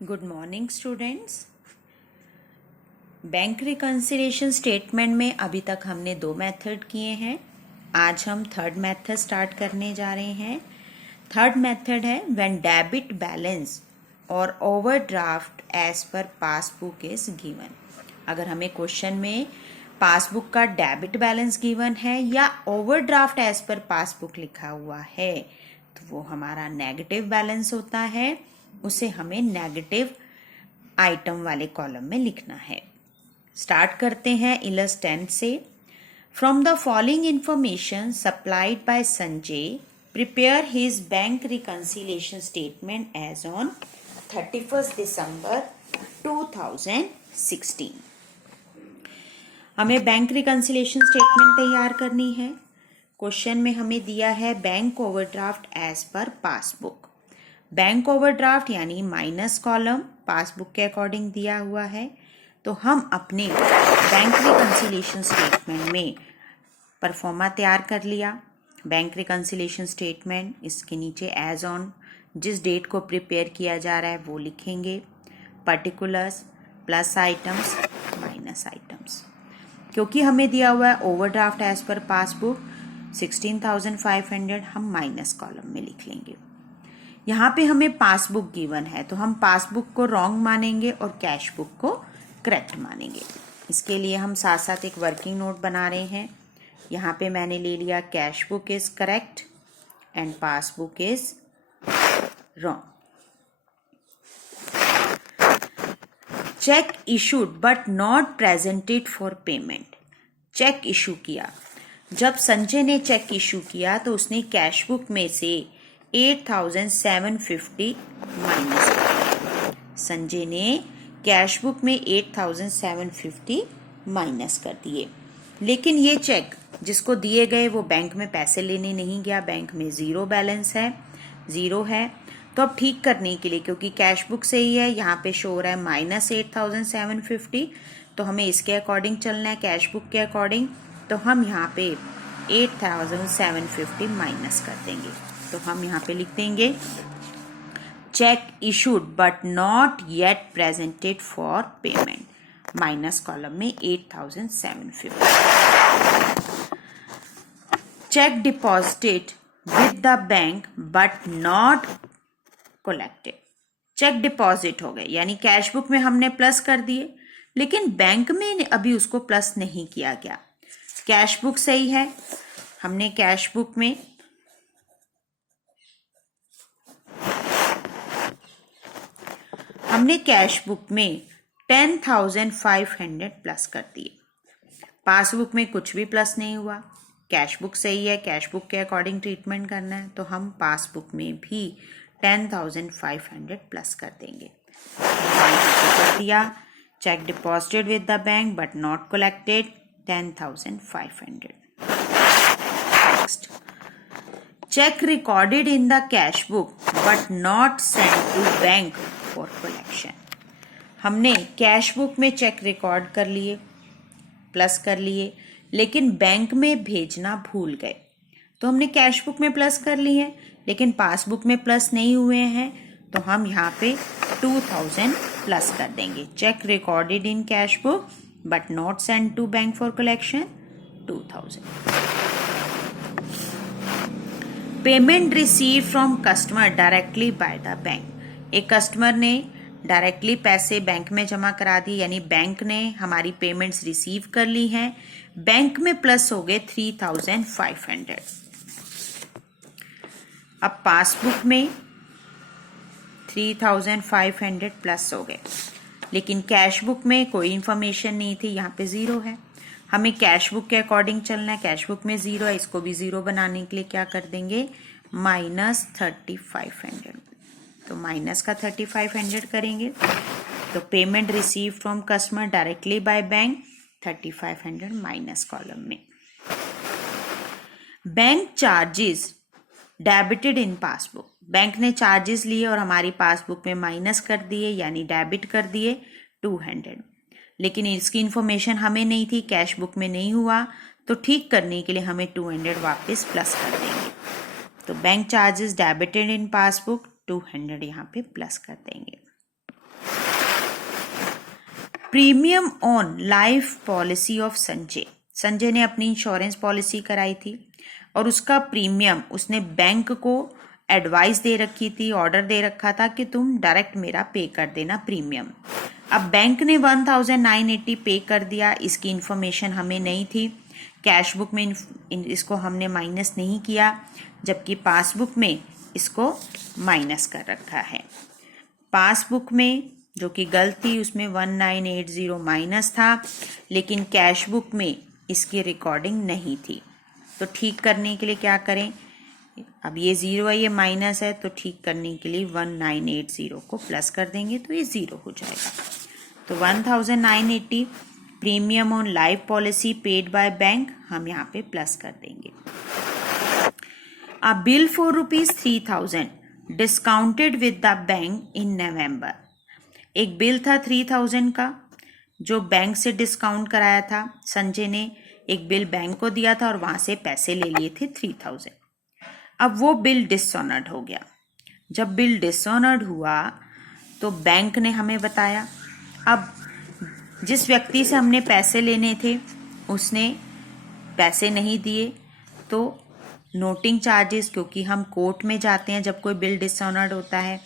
Good morning students. Bank reconciliation statement में अभी तक हमने 2 मेथड किए हैं। आज हम थर्ड मेथड स्टार्ट करने जा रहे हैं। थर्ड मेथड है व्हेन डेबिट बैलेंस और ओवरड्राफ्ट एज पर पासबुक इज गिवन। अगर हमें क्वेश्चन में पासबुक का डेबिट बैलेंस गिवन है या ओवरड्राफ्ट एज पर पासबुक लिखा हुआ है तो वो हमारा नेगेटिव बैलेंस होता है, उसे हमें नेगेटिव आइटम वाले कॉलम में लिखना है। स्टार्ट करते हैं इलस 10 से। From the following information supplied by Sanjay prepare his bank reconciliation statement as on 31 December 2016। हमें बैंक रिकन्सिलिएशन स्टेटमेंट तैयार करनी है। क्वेश्चन में हमें दिया है बैंक ओवरड्राफ्ट एज पर पासबुक। बैंक ओवरड्राफ्ट यानी माइनस कॉलम पासबुक के अकॉर्डिंग दिया हुआ है, तो हम अपने बैंक रिकन्सिलिएशन स्टेटमेंट में परफॉर्मा तैयार कर लिया। बैंक रिकन्सिलिएशन स्टेटमेंट, इसके नीचे एज ऑन जिस डेट को प्रिपेयर किया जा रहा है वो लिखेंगे, particulars plus items minus items. क्योंकि हमें दिया हुआ है ओवरड्राफ्ट एज पर पासबुक 16,500, हम माइनस कॉलम में लिख लेंगे। यहाँ पे हमें पासबुक गिवन है तो हम पासबुक को रॉन्ग मानेंगे और कैश बुक को करेक्ट मानेंगे। इसके लिए हम साथ साथ एक वर्किंग नोट बना रहे हैं। यहाँ पे मैंने ले लिया cash book is correct and passbook is wrong. Cheque issued but not presented for payment. Cheque issue किया, जब संजय ने चेक इशू किया तो उसने कैश बुक में से 8,750 माइनस किया। संजय ने कैश बुक में 8,750 माइनस कर दिए, लेकिन ये चेक जिसको दिए गए वो बैंक में पैसे लेने नहीं गया, बैंक में जीरो बैलेंस है, जीरो है। तो अब ठीक करने के लिए, क्योंकि कैश बुक से ही है, यहाँ पे शो हो रहा है माइनस 8,750, तो हमें इसके अकॉर्डिंग चलना है, कैश बुक के अकॉर्डिंग। तो हम यहाँ पे 8,750 माइनस कर देंगे। तो हम यहाँ पे लिख देंगे cheque issued but not yet presented for payment, minus column में 8,750। Cheque deposited with the bank but not collected. Cheque deposit हो गए, यानी कैश बुक में हमने प्लस कर दिए, लेकिन बैंक में अभी उसको प्लस नहीं किया गया। कैश बुक सही है, हमने कैश बुक में कैश बुक में 10,500 प्लस कर दिए। पासबुक में कुछ भी प्लस नहीं हुआ, कैश बुक सही है, कैश बुक के अकॉर्डिंग ट्रीटमेंट करना है, तो हम पासबुक में भी 10,500 प्लस कर देंगे। कर दिया cheque deposited with the bank but not collected 10,500। Next, cheque recorded in the cash book but not send to bank for collection. हमने कैश बुक में चेक रिकॉर्ड कर लिए, प्लस कर लिए, लेकिन बैंक में भेजना भूल गए। तो हमने कैश बुक में प्लस कर ली है, लेकिन पासबुक में प्लस नहीं हुए हैं, तो हम यहाँ पे 2,000 प्लस कर देंगे। Cheque recorded in cash book but not send to bank for collection 2,000। Payment receive from customer directly by the bank. एक कस्टमर ने डायरेक्टली पैसे बैंक में जमा करा दिए, यानी बैंक ने हमारी पेमेंट्स रिसीव कर ली हैं। बैंक में प्लस हो गए 3,500। अब पासबुक में 3,500 प्लस हो गए, लेकिन कैश बुक में कोई इंफॉर्मेशन नहीं थी, यहाँ पे जीरो है। हमें कैश बुक के अकॉर्डिंग चलना है, कैश बुक में जीरो है, इसको भी जीरो बनाने के लिए क्या कर देंगे, माइनस 3,500। तो माइनस का 3,500 करेंगे, तो payment receive from customer directly by bank 3,500 minus column में। Bank charges debited in passbook. Bank ने चार्जेस लिए और हमारी पासबुक में माइनस कर दिए, यानी डेबिट कर दिए 200, लेकिन इसकी इंफॉर्मेशन हमें नहीं थी, कैश बुक में नहीं हुआ, तो ठीक करने के लिए हमें 200 वापस प्लस कर देंगे। तो bank charges debited in passbook 200 यहाँ पे प्लस कर देंगे। Premium on life policy of Sanjay. Sanjay ने अपनी इंश्योरेंस पॉलिसी कराई थी और उसका प्रीमियम उसने बैंक को एडवाइस दे रखी थी, ऑर्डर दे रखा था कि तुम डायरेक्ट मेरा पे कर देना प्रीमियम। अब बैंक ने 1980 पे कर दिया, इसकी इन्फॉर्मेशन हमें नहीं थी, कैश बुक में इसको हमने माइनस नहीं किया, जबकि पासबुक में इसको माइनस कर रखा है। पासबुक में जो कि गलत थी उसमें 1980 माइनस था, लेकिन कैश बुक में इसकी रिकॉर्डिंग नहीं थी। तो ठीक करने के लिए क्या करें, अब ये 0 है, ये माइनस है, तो ठीक करने के लिए 1980 को प्लस कर देंगे तो ये 0 हो जाएगा। तो 1980 premium on life policy paid by bank हम यहाँ पे प्लस कर देंगे। A bill for ₹3000 discounted with the bank in November. एक बिल था 3000 का जो बैंक से डिस्काउंट कराया था। संजय ने एक बिल बैंक को दिया था और वहां से पैसे ले लिए थे 3000। अब वो बिल डिसऑनर्ड हो गया। जब बिल डिसऑनर्ड हुआ तो बैंक ने हमें बताया, अब जिस व्यक्ति से हमने पैसे लेने थे उसने पैसे नहीं दिए तो नोटिंग चार्जेस, क्योंकि हम कोर्ट में जाते हैं जब कोई बिल डिसऑनर्ड होता है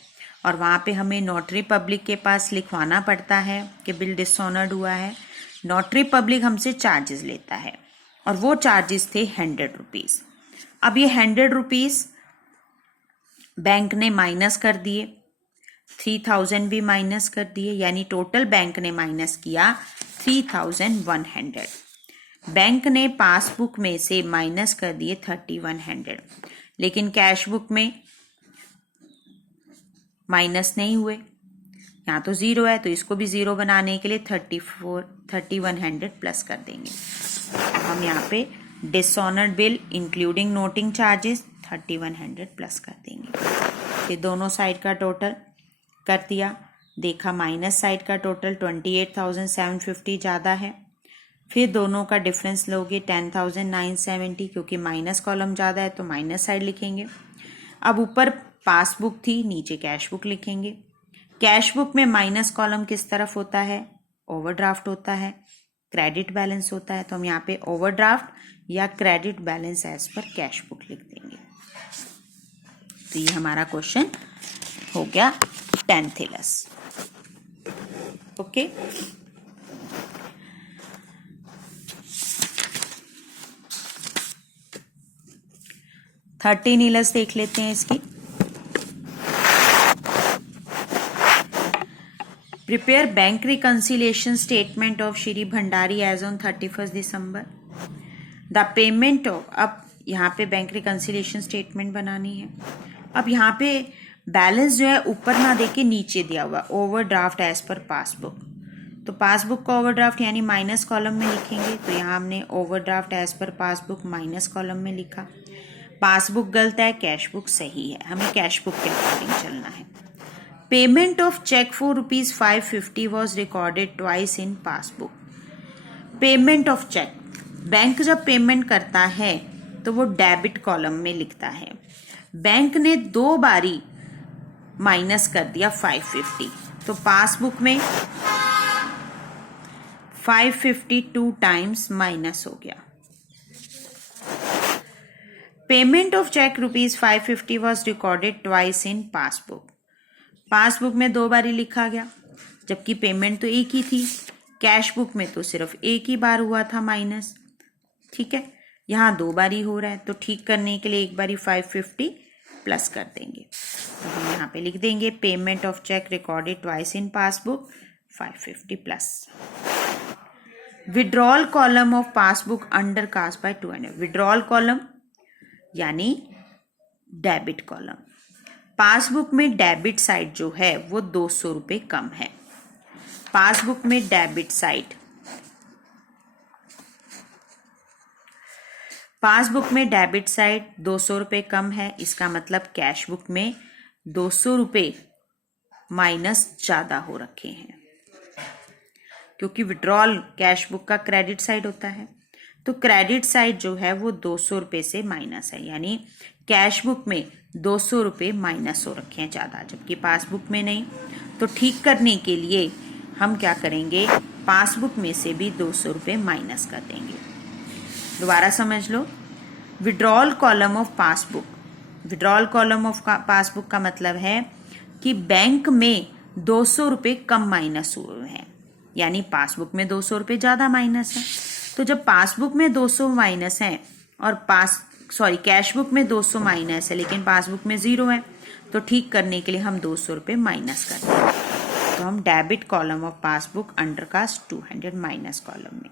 और वहाँ पे हमें नोटरी पब्लिक के पास लिखवाना पड़ता है कि बिल डिसऑनर्ड हुआ है। नोटरी पब्लिक हमसे चार्जेस लेता है और वो चार्जेस थे 100 रुपीज़। अब ये 100 रुपीज़ बैंक ने माइनस कर दिए, 3000 भी माइनस कर दिए, यानी टोटल बैंक ने माइनस किया 3100। बैंक ने पासबुक में से माइनस कर दिए 3100, लेकिन कैश बुक में माइनस नहीं हुए। यहाँ तो 0 है तो इसको भी 0 बनाने के लिए 3100 प्लस कर देंगे। हम यहाँ पे dishonoured bill including noting charges 3100 plus कर देंगे। ये दोनों साइड का टोटल कर दिया, देखा माइनस साइड का टोटल 28,750 ज़्यादा है। फिर दोनों का डिफरेंस लोगे 10,970, क्योंकि माइनस कॉलम ज़्यादा है तो माइनस साइड लिखेंगे। अब ऊपर पासबुक थी, नीचे कैश बुक लिखेंगे। कैश बुक में माइनस कॉलम किस तरफ होता है, ओवरड्राफ्ट होता है, क्रेडिट बैलेंस होता है, तो हम यहाँ पे ओवरड्राफ्ट या credit balance as per cash book लिख देंगे। तो ये हमारा क्वेश्चन हो गया 10th Ilus. Okay, thirteen Ilus देख लेते हैं इसकी। Prepare bank reconciliation statement of Shri Bhandari as on 31 December. The payment of, अब यहाँ पे बैंक रिकंसिलिएशन स्टेटमेंट बनानी है। अब यहाँ पे बैलेंस जो है ऊपर ना देके नीचे दिया हुआ, ओवरड्राफ्ट एज पर पासबुक। तो पासबुक का ओवरड्राफ्ट यानी माइनस कॉलम में लिखेंगे, तो यहाँ हमने ओवरड्राफ्ट एज पर पासबुक माइनस कॉलम में लिखा। पासबुक गलत है, कैश बुक सही है, हमें कैश बुक के अकॉर्डिंग चलना है। Payment of cheque for ₹550 was recorded twice in passbook. Payment of cheque, bank जब पेमेंट करता है तो वो डेबिट कॉलम में लिखता है। बैंक ने 2 बारी माइनस कर दिया 550, तो पासबुक में 552 टाइम्स माइनस हो गया। Payment of cheque ₹550 was recorded twice in passbook. Passbook में 2 बारी लिखा गया, जबकि पेमेंट तो एक ही थी। कैश बुक में तो सिर्फ एक ही बार हुआ था माइनस। ठीक है, यहाँ 2 बारी हो रहा है, तो ठीक करने के लिए एक बारी 550 प्लस कर देंगे। तो हम यहाँ पे लिख देंगे payment of cheque recorded twice in passbook 550 plus. Withdrawal column of passbook under cast by 200। Withdrawal column यानी डेबिट कॉलम। पासबुक में डेबिट साइड जो है वो 200 रुपये कम है। पासबुक में डेबिट साइड, पासबुक में डेबिट साइड 200 रुपये कम है, इसका मतलब कैश बुक में 200 रुपये माइनस ज़्यादा हो रखे हैं, क्योंकि विड्रॉल कैश बुक का क्रेडिट साइड होता है। तो क्रेडिट साइड जो है वो 200 रुपये से माइनस है, यानी कैश बुक में 200 रुपये माइनस हो रखे हैं ज़्यादा, जबकि पासबुक में नहीं। तो ठीक करने के लिए हम क्या करेंगे, पासबुक में से भी 200 रुपये माइनस कर देंगे। दोबारा समझ लो, withdrawal column of passbook, withdrawal column of passbook का मतलब है कि बैंक में 200 रुपये कम माइनस हुए हैं, यानी पासबुक में 200 रुपये ज़्यादा माइनस है। तो जब पासबुक में 200 माइनस है और कैश बुक में 200 माइनस है लेकिन पासबुक में 0 है, तो ठीक करने के लिए हम 200 रुपये माइनस कर देंगे। तो हम debit column of passbook undercast 200 minus column में।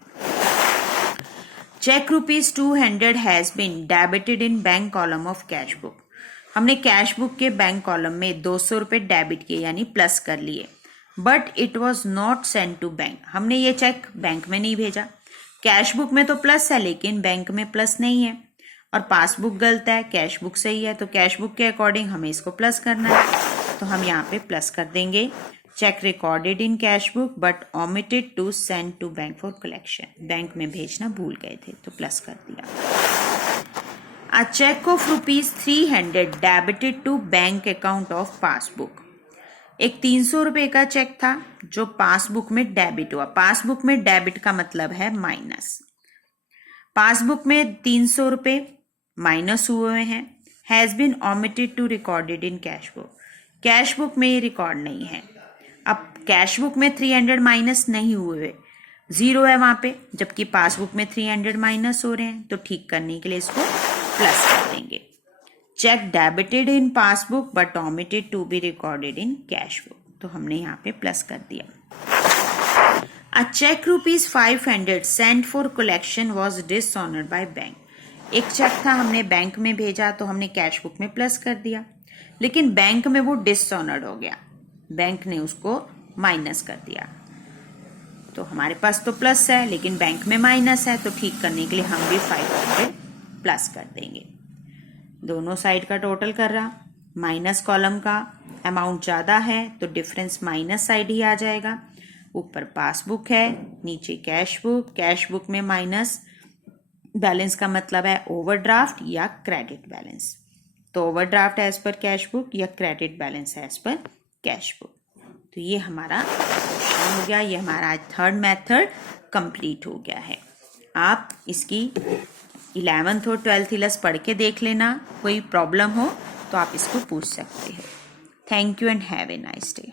Cheque ₹200 has been debited in bank column of cash book. हमने कैश बुक के बैंक कॉलम में 200 रुपये डेबिट किए यानी प्लस कर लिए, but it was not send to bank. हमने ये चेक बैंक में नहीं भेजा। कैश बुक में तो प्लस है लेकिन बैंक में प्लस नहीं है, और पासबुक गलत है, कैश बुक सही है, तो कैश बुक के अकॉर्डिंग हमें इसको प्लस करना है, तो हम यहाँ पे प्लस कर देंगे। Cheque recorded in cash book but omitted to send to bank for collection. बैंक में भेजना भूल गए थे तो प्लस कर दिया। A cheque of ₹300 debited to bank account of passbook. एक 300 रुपये का चेक था जो पासबुक में डेबिट हुआ। पासबुक में डेबिट का मतलब है माइनस। पासबुक में 300 रुपये माइनस हुए हैं। Has been omitted to recorded in cash book. Cash book में ये रिकॉर्ड नहीं है। अब कैश बुक में 300 माइनस नहीं हुए, 0 है वहां पे, जबकि पासबुक में 300 माइनस हो रहे हैं, तो ठीक करने के लिए इसको प्लस कर देंगे। Cheque debited in passbook but omitted to be recorded in cash book, तो हमने यहाँ पे प्लस कर दिया। A cheque ₹500 sent for collection was dishonoured by bank. एक चेक था, हमने बैंक में भेजा तो हमने कैश बुक में प्लस कर दिया, लेकिन बैंक में वो डिसऑनर्ड हो गया, बैंक ने उसको माइनस कर दिया। तो हमारे पास तो प्लस है लेकिन बैंक में माइनस है, तो ठीक करने के लिए हम भी 500 प्लस कर देंगे। दोनों साइड का टोटल कर रहा, माइनस कॉलम का अमाउंट ज़्यादा है तो डिफरेंस माइनस साइड ही आ जाएगा। ऊपर पासबुक है, नीचे कैश बुक। कैश बुक में माइनस बैलेंस का मतलब है ओवरड्राफ्ट या क्रेडिट बैलेंस, तो overdraft as per cash book या credit balance as per cash book. तो ये हमारा हो गया, ये हमारा थर्ड मेथड कंप्लीट हो गया है। आप इसकी 11th और 12th इलस पढ़ के देख लेना, कोई प्रॉब्लम हो तो आप इसको पूछ सकते हो। Thank you and have a nice day.